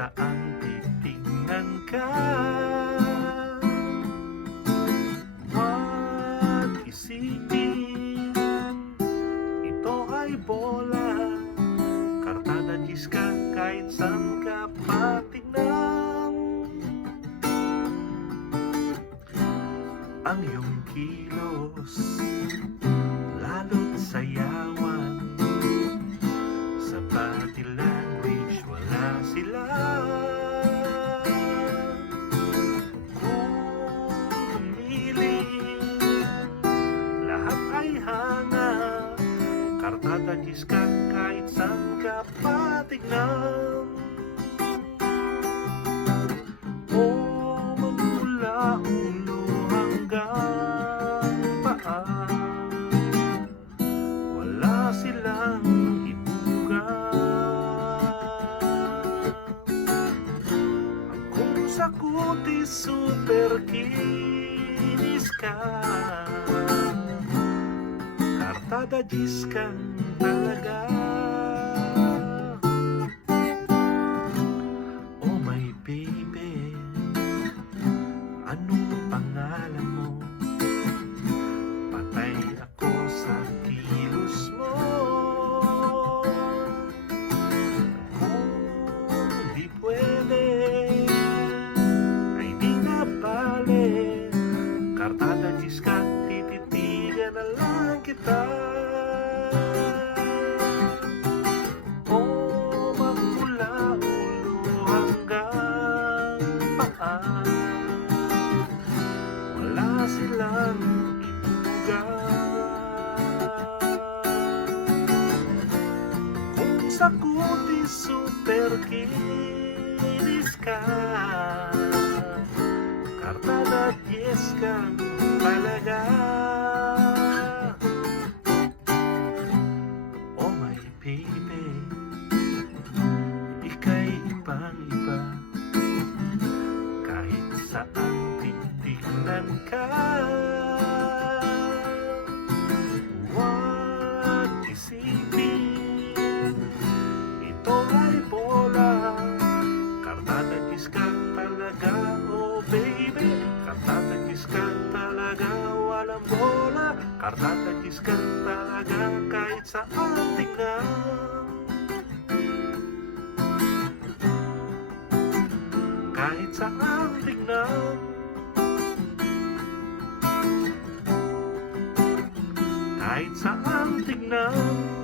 saan titignan ka. Huwag isipin, ito ay bola, kartada ka kahit saan ka patignan. Ang iyong kilos, lalo't sayawan, sa body language wala sila. Kung pumili, lahat ay hanga, kartada ka kahit saan ka patignan. O magmula ulo hanggang paa, wala silang ibuga. Kung sakuti super kinis ka, kartada ka talaga. Oh my baby, anong pangalan mo? Patay ako sa kilos mo. Kung di pwede, ay di na bale, kartada ka, tititigan na lang kita. O magmula ulo hanggang paa, wala silang ibuga. Kung sakuti super kinis ka, kartada ka talaga. Oh my baby, ika'y ibang-iba, kahit saan titignan ka. Huwag isipin, ito ay bola, kartada ka talaga. Oh baby, kartada ka talaga, walang bola, kartada ka talaga kahit saan tingnan. Kahit saan tingnan, kahit saan tingnan.